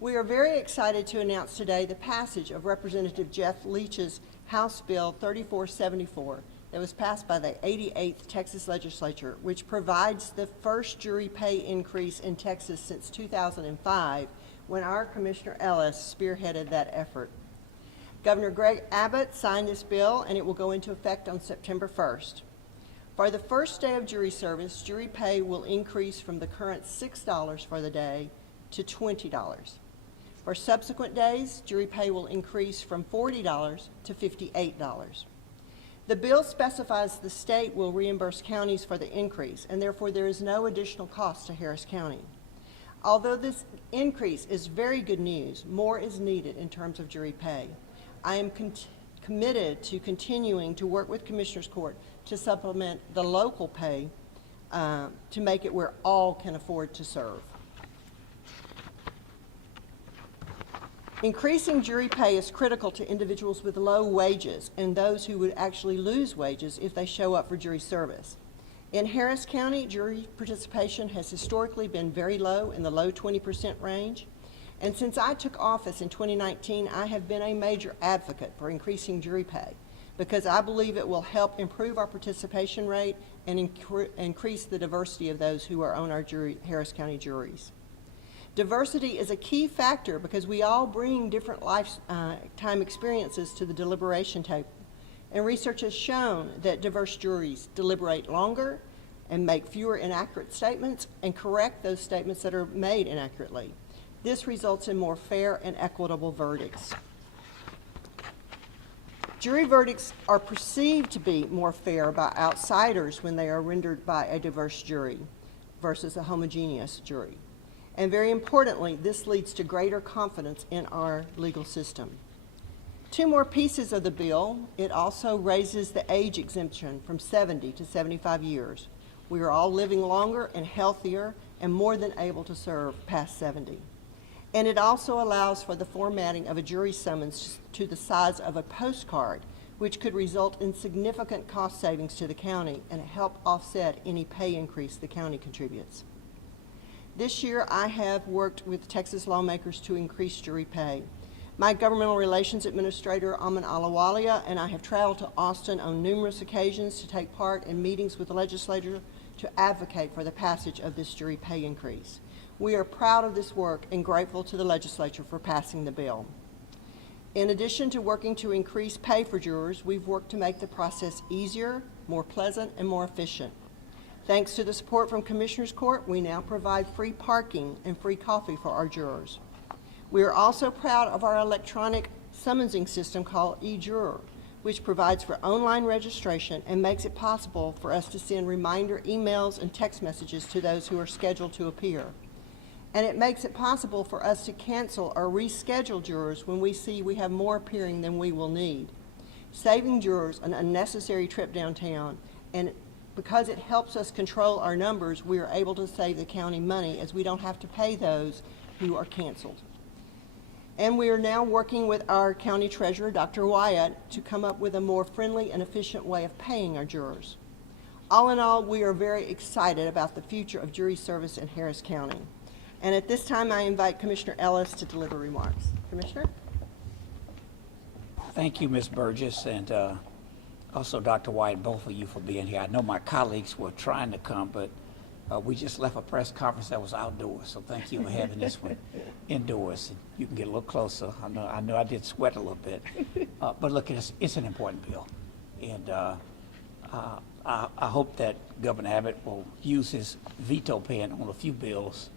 We are very excited to announce today the passage of Representative Jeff Leach's House Bill 3474 that was passed by the 88th Texas Legislature, which provides the first jury pay increase in Texas since 2005, when our Commissioner Ellis spearheaded that effort. Governor Greg Abbott signed this bill, and it will go into effect on September 1st. For the first day of jury service, jury pay will increase from the current $6 for the day to $20. For subsequent days, jury pay will increase from $40 to $58. The bill specifies the state will reimburse counties for the increase, and therefore there is no additional cost to Harris County. Although this increase is very good news, more is needed in terms of jury pay. I am committed to continuing to work with Commissioners Court to supplement the local pay to make it where all can afford to serve. Increasing jury pay is critical to individuals with low wages and those who would actually lose wages if they show up for jury service. In Harris County, jury participation has historically been very low, in the low 20% range. And since I took office in 2019, I have been a major advocate for increasing jury pay because I believe it will help improve our participation rate and increase the diversity of those who are on our Harris County juries. Diversity is a key factor because we all bring different lifetime experiences to the deliberation table. And research has shown that diverse juries deliberate longer and make fewer inaccurate statements and correct those statements that are made inaccurately. This results in more fair and equitable verdicts. Jury verdicts are perceived to be more fair by outsiders when they are rendered by a diverse jury versus a homogeneous jury. And very importantly, this leads to greater confidence in our legal system. Two more pieces of the bill. It also raises the age exemption from 70 to 75 years. We are all living longer and healthier and more than able to serve past 70. And it also allows for the formatting of a jury summons to the size of a postcard, which could result in significant cost savings to the county and help offset any pay increase the county contributes. This year, I have worked with Texas lawmakers to increase jury pay. My governmental relations administrator, Aman Alawalia, and I have traveled to Austin on numerous occasions to take part in meetings with the legislature to advocate for the passage of this jury pay increase. We are proud of this work and grateful to the legislature for passing the bill. In addition to working to increase pay for jurors, we've worked to make the process easier, more pleasant, and more efficient. Thanks to the support from Commissioners Court, we now provide free parking and free coffee for our jurors. We are also proud of our electronic summonsing system called e-juror, which provides for online registration and makes it possible for us to send reminder emails and text messages to those who are scheduled to appear. And it makes it possible for us to cancel or reschedule jurors when we see we have more appearing than we will need, saving jurors an unnecessary trip downtown. And because it helps us control our numbers, we are able to save the county money as we don't have to pay those who are canceled. And we are now working with our county treasurer, Dr. Wyatt, to come up with a more friendly and efficient way of paying our jurors. All in all, we are very excited about the future of jury service in Harris County. And at this time, I invite Commissioner Ellis to deliver remarks. Commissioner? Thank you, Ms. Burgess, and also Dr. White, both of you for being here. I know my colleagues were trying to come, but we just left a press conference that was outdoors, so thank you for having this one indoors. And you can get a little closer. I know I did sweat a little bit, but look, it's an important bill, and I hope that Governor Abbott will use his veto pen on a few bills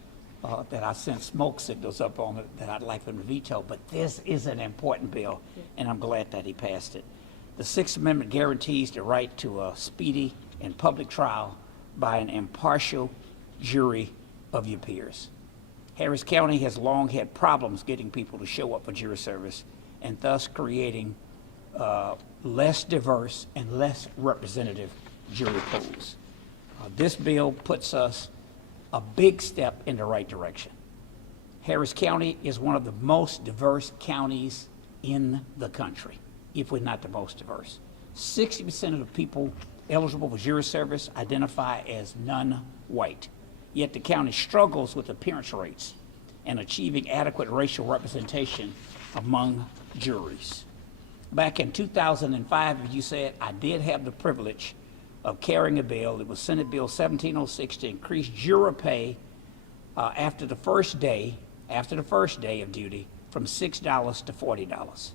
that I sent smoke signals up on it that I'd like him to veto, but this is an important bill, and I'm glad that he passed it. The Sixth Amendment guarantees the right to a speedy and public trial by an impartial jury of your peers. Harris County has long had problems getting people to show up for jury service and thus creating less diverse and less representative jury pools. This bill puts us a big step in the right direction. Harris County is one of the most diverse counties in the country, if we're not the most diverse. 60% of the people eligible for jury service identify as non-white, yet the county struggles with appearance rates. and achieving adequate racial representation among juries. Back in 2005, as you said, I did have the privilege of carrying a bill. It was Senate Bill 1706 to increase juror pay after the first day of duty from $6 to $40.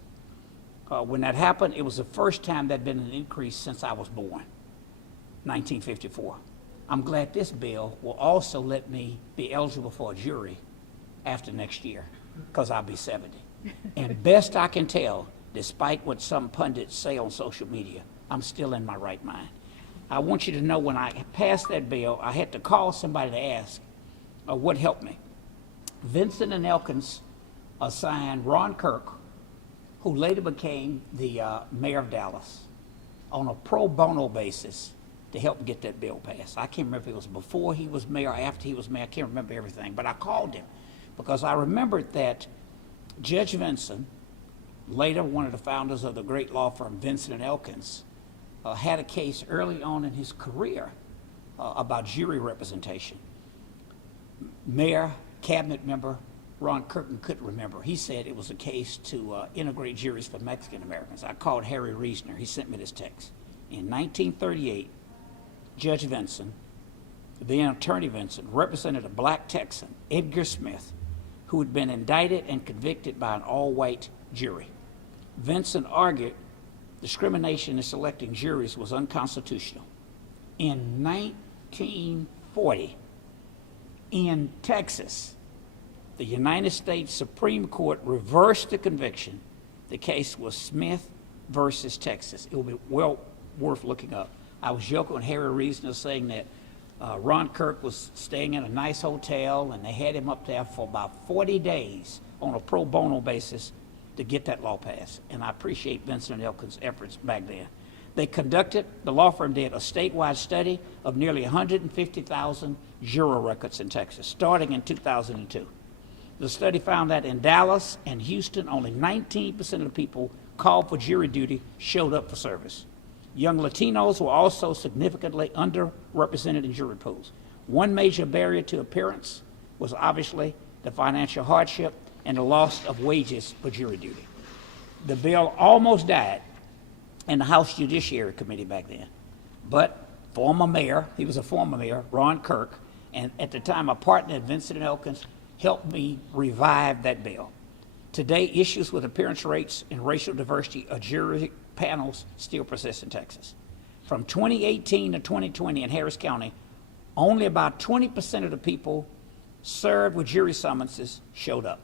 When that happened, it was the first time there'd been an increase since I was born, 1954. I'm glad this bill will also let me be eligible for a jury after next year, because I'll be 70. And best I can tell, despite what some pundits say on social media, I'm still in my right mind. I want you to know when I passed that bill, I had to call somebody to ask what helped me. Vincent and Elkins assigned Ron Kirk, who later became the mayor of Dallas, on a pro bono basis to help get that bill passed. I can't remember if it was before he was mayor or after he was mayor. I can't remember everything, but I called him because I remembered that Judge Vinson, later one of the founders of the great law firm Vincent and Elkins, had a case early on in his career about jury representation. Mayor, cabinet member Ron Kirk couldn't remember. He said it was a case to integrate juries for Mexican Americans. I called Harry Reasoner. He sent me this text. In 1938, Judge Vinson, then Attorney Vinson, represented a black Texan, Edgar Smith, who had been indicted and convicted by an all-white jury. Vinson argued discrimination in selecting juries was unconstitutional. In 1940, in Texas, the United States Supreme Court reversed the conviction. The case was Smith versus Texas. It will be well worth looking up. I was joking with Harry Reasoner saying that Ron Kirk was staying in a nice hotel and they had him up there for about 40 days on a pro bono basis to get that law passed. And I appreciate Vincent and Elkins' efforts back then. The law firm did a statewide study of nearly 150,000 juror records in Texas, starting in 2002. The study found that in Dallas and Houston, only 19% of the people called for jury duty showed up for service. Young Latinos were also significantly underrepresented in jury pools. One major barrier to appearance was obviously the financial hardship and the loss of wages for jury duty. The bill almost died in the House Judiciary Committee back then, but former mayor, he was a former mayor, Ron Kirk, and at the time a partner at Vincent and Elkins, helped me revive that bill. Today, issues with appearance rates and racial diversity of jury panels still persist in Texas. From 2018 to 2020 in Harris County, only about 20% of the people served with jury summonses showed up.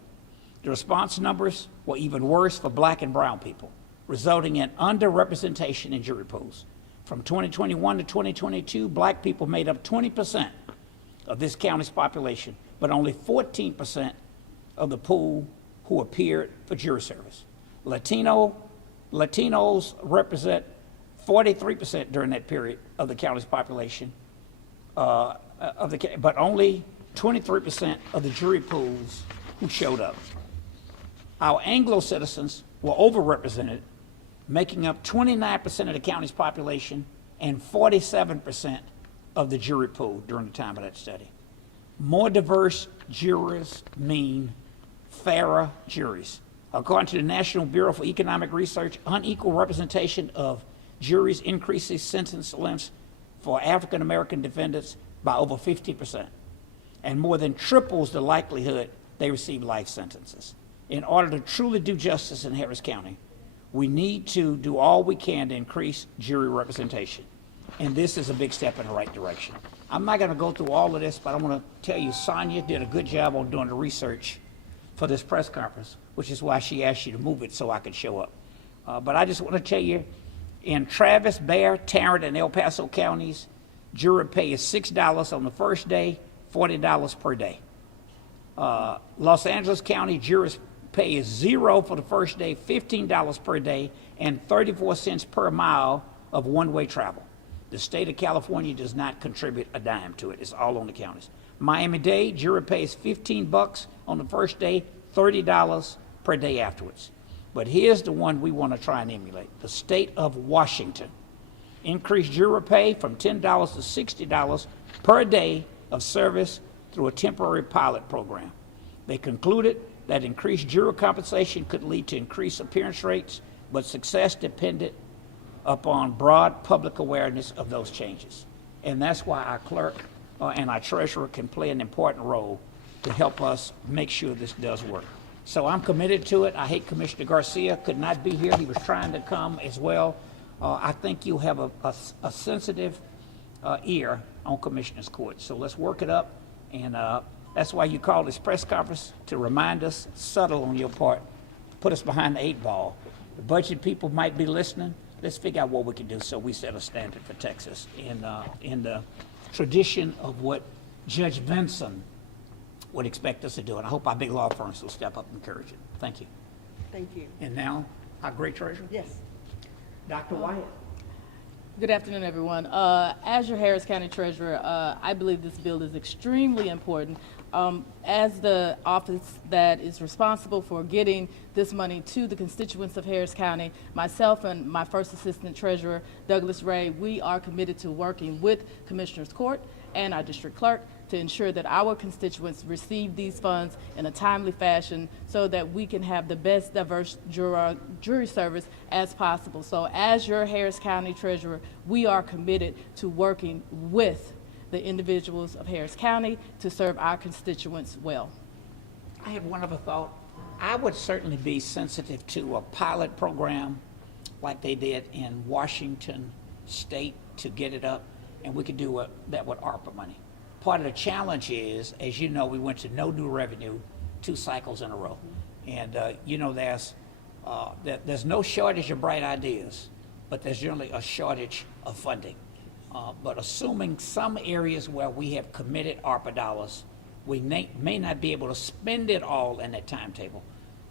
The response numbers were even worse for black and brown people, resulting in underrepresentation in jury pools. From 2021 to 2022, black people made up 20% of this county's population, but only 14% of the pool who appeared for jury service. Latinos represent 43% during that period of the county's population, but only 23% of the jury pools who showed up. Our Anglo citizens were overrepresented, making up 29% of the county's population and 47% of the jury pool during the time of that study. More diverse jurors mean fairer juries. According to the National Bureau for Economic Research, unequal representation of juries increases sentence lengths for African American defendants by over 50% and more than triples the likelihood they receive life sentences. In order to truly do justice in Harris County, we need to do all we can to increase jury representation. And this is a big step in the right direction. I'm not going to go through all of this, but I want to tell you Sonia did a good job on doing the research for this press conference, which is why she asked you to move it so I could show up. But I just want to tell you, in Travis, Bexar, Tarrant, and El Paso counties, jury pay is $6 on the first day, $40 per day. Los Angeles County jurors pay is $0 for the first day, $15 per day, and 34 cents per mile of one-way travel. The state of California does not contribute a dime to it. It's all on the counties. Miami-Dade, jury pays $15 on the first day, $30 per day afterwards. But here's the one we want to try and emulate. The state of Washington increased juror pay from $10 to $60 per day of service through a temporary pilot program. They concluded that increased juror compensation could lead to increased appearance rates, but success depended upon broad public awareness of those changes. And that's why our clerk and our treasurer can play an important role to help us make sure this does work. So I'm committed to it. I hate Commissioner Garcia could not be here. He was trying to come as well. I think you have a sensitive ear on Commissioners Court. So let's work it up. And that's why you call this press conference, to remind us, subtle on your part, put us behind the 8 ball. The budget people might be listening. Let's figure out what we can do so we set a standard for Texas in the tradition of what Judge Vinson would expect us to do. And I hope our big law firms will step up and encourage it. Thank you. Thank you. And now, our great treasurer, Yes. Dr. Wyatt. Good afternoon, everyone. As your Harris County Treasurer, I believe this bill is extremely important. As the office that is responsible for getting this money to the constituents of Harris County, myself and my first assistant treasurer, Douglas Ray, we are committed to working with Commissioners Court and our district clerk to ensure that our constituents receive these funds in a timely fashion so that we can have the best diverse jury service as possible. So as your Harris County Treasurer, we are committed to working with the individuals of Harris County to serve our constituents well. I had one other thought. I would certainly be sensitive to a pilot program like they did in Washington State to get it up, and we could do that with ARPA money. Part of the challenge is, as you know, we went to no new revenue 2 cycles in a row. And you know, there's no shortage of bright ideas, but there's generally a shortage of funding. But assuming some areas where we have committed ARPA dollars, we may not be able to spend it all in that timetable.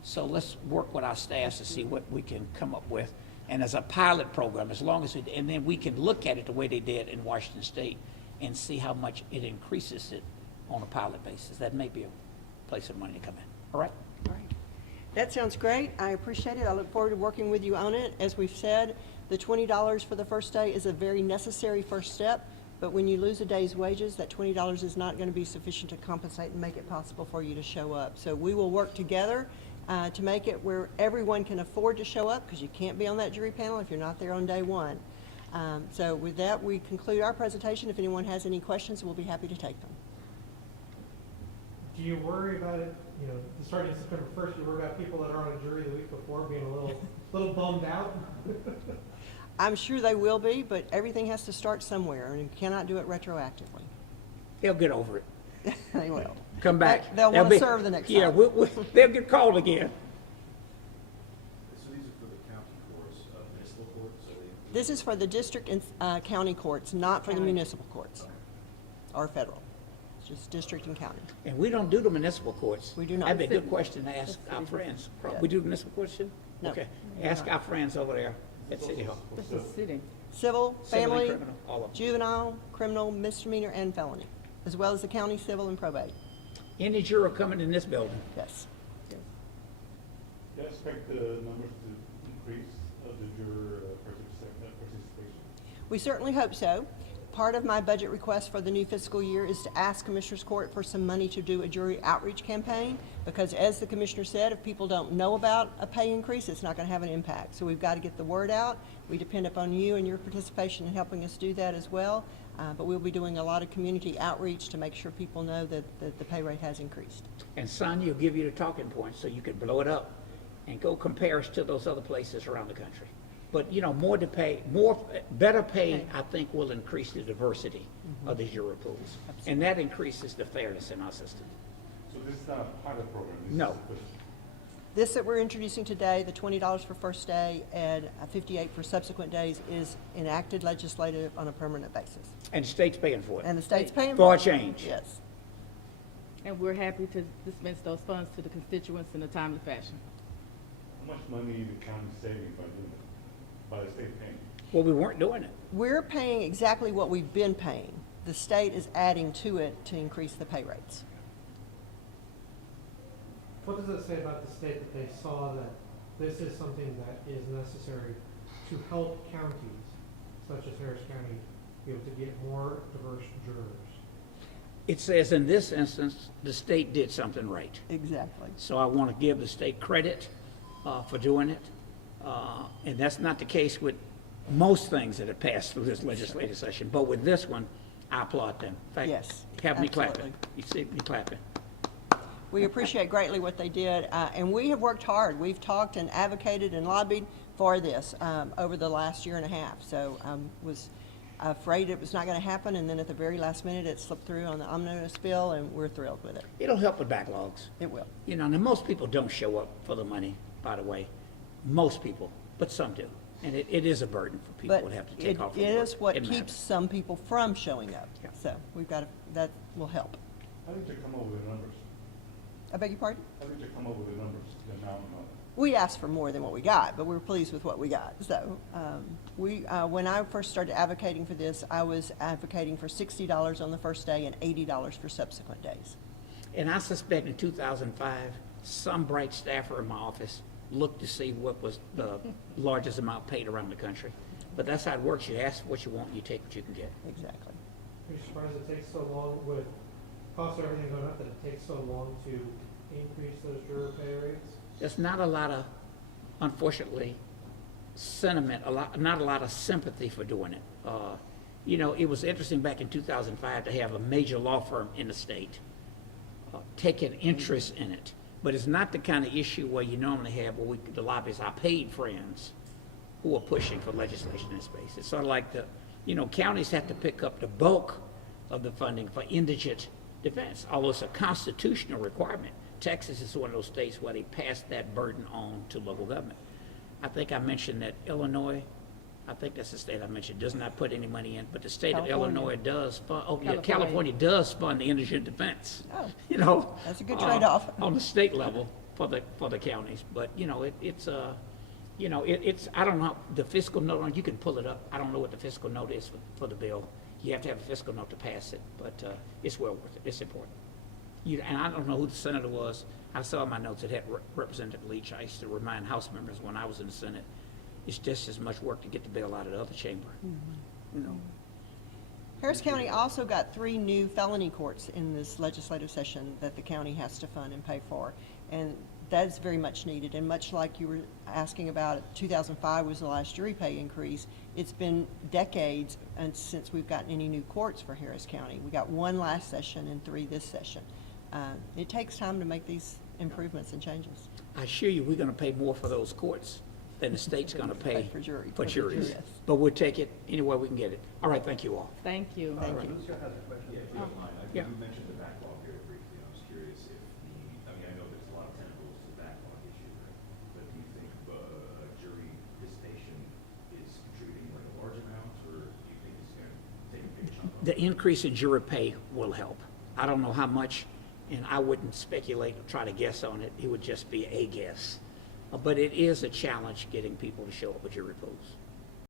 So let's work with our staffs to see what we can come up with. And as a pilot program, as long as and then we can look at it the way they did in Washington State and see how much it increases it on a pilot basis. That may be a place of money to come in. All right? All right. That sounds great. I appreciate it. I look forward to working with you on it. As we've said, the $20 for the first day is a very necessary first step, but when you lose a day's wages, that $20 is not going to be sufficient to compensate and make it possible for you to show up. So we will work together to make it where everyone can afford to show up, because you can't be on that jury panel if you're not there on day one. So with that, we conclude our presentation. If anyone has any questions, we'll be happy to take them. Do you worry about it, starting September 1st, you worry about people that are on a jury the week before being a little bummed out? I'm sure they will be, but everything has to start somewhere, and you cannot do it retroactively. They'll get over it. They will. Come back. They'll want to serve the next time. Yeah, they'll get called again. So these are for the county courts, municipal courts? This is for the district and county courts, not for the municipal courts or federal. It's just district and county. And we don't do the municipal courts. We do not. That'd be a good question to ask our friends. Yeah. We do municipal courts too? No. Okay. Ask our friends over there at City Hall. This is sitting. Civil, Civil and family, criminal, all of them. juvenile, criminal, misdemeanor, and felony, as well as the county civil and probate. Any juror coming in this building? Yes. Do you expect the numbers to increase of the juror participation? We certainly hope so. Part of my budget request for the new fiscal year is to ask Commissioners Court for some money to do a jury outreach campaign, because as the Commissioner said, if people don't know about a pay increase, it's not going to have an impact. So we've got to get the word out. We depend upon you and your participation in helping us do that as well. But we'll be doing a lot of community outreach to make sure people know that the pay rate has increased. And Sonia will give you the talking points so you can blow it up and go compare us to those other places around the country. But, better pay, I think, will increase the diversity of the juror pools. Absolutely. And that increases the fairness in our system. So this is not a pilot program? No. This that we're introducing today, the $20 for first day and $58 for subsequent days, is enacted legislative on a permanent basis. And the state's paying for it. And the state's paying For a it. change. Yes. And we're happy to dispense those funds to the constituents in a timely fashion. How much money is the county saving by doing it, by the state paying? Well, we weren't doing it. We're paying exactly what we've been paying. The state is adding to it to increase the pay rates. What does it say about the state that they saw that this is something that is necessary to help counties, such as Harris County, be able to get more diverse jurors? It says in this instance, the state did something right. Exactly. So I want to give the state credit for doing it. And that's not the case with most things that have passed through this legislative session. But with this one, I applaud them. In fact, Yes, have me absolutely. clapping. You see me clapping. We appreciate greatly what they did, and we have worked hard. We've talked and advocated and lobbied for this over the last year and a half. So was afraid it was not going to happen, and then at the very last minute, it slipped through on the omnibus bill, and we're thrilled with it. It'll help with backlogs. It will. You know, and most people don't show up for the money, by the way. Most people, but some do. And it is a burden for people But to have to take off from it work. is what It keeps matters. some people from showing up. Yeah. So we've got to, that will help. How did you come up with the numbers? I beg your pardon? How did you come up with the numbers, the amount of money? We asked for more than what we got, but we were pleased with what we got. So when I first started advocating for this, I was advocating for $60 on the first day and $80 for subsequent days. And I suspect in 2005, some bright staffer in my office looked to see what was the largest amount paid around the country. But that's how it works. You ask for what you want, you take what you can get. Exactly. Are you surprised it takes so long with costs of everything going up that it takes so long to increase those juror pay rates? There's not a lot of, unfortunately, sentiment, not a lot of sympathy for doing it. You know, it was interesting back in 2005 to have a major law firm in the state take an interest in it. But it's not the kind of issue where you normally have, where the lobbyists, our paid friends, who are pushing for legislation in this space. It's sort of like counties have to pick up the bulk of the funding for indigent defense, although it's a constitutional requirement. Texas is one of those states where they pass that burden on to local government. I think I mentioned that Illinois, I think that's the state I mentioned, does not put any money in, but the state of California. Illinois does fund, California. California does fund the indigent defense. Oh. You know. That's a good trade-off. On the state level for the counties, but, it's I don't know, the fiscal note, you can pull it up. I don't know what the fiscal note is for the bill. You have to have a fiscal note to pass it, but it's well worth it. It's important. And I don't know who the senator was. I saw in my notes it had Representative Leach. I used to remind House members when I was in the Senate, it's just as much work to get the bill out of the other chamber. You know. Harris County also got 3 new felony courts in this legislative session that the county has to fund and pay for. And that is very much needed. And much like you were asking about, 2005 was the last jury pay increase. It's been decades since we've gotten any new courts for Harris County. We got 1 last session and 3 this session. It takes time to make these improvements and changes. I assure you, we're gonna pay more for those courts than the state's gonna pay For jury. for juries. Yes. But we'll take it any way we can get it. All right, thank you all. Thank you. Thank you. Lucia has a question. Yeah, if you don't mind. Yeah. You mentioned the backlog very briefly. I was curious if I know there's a lot of tentacles to the backlog issue, but do you think jury participation is contributing like a large amount, or do you think it's going to take a big chunk off? The increase in jury pay will help. I don't know how much, and I wouldn't speculate or try to guess on it. It would just be a guess. But it is a challenge getting people to show up at jury pools.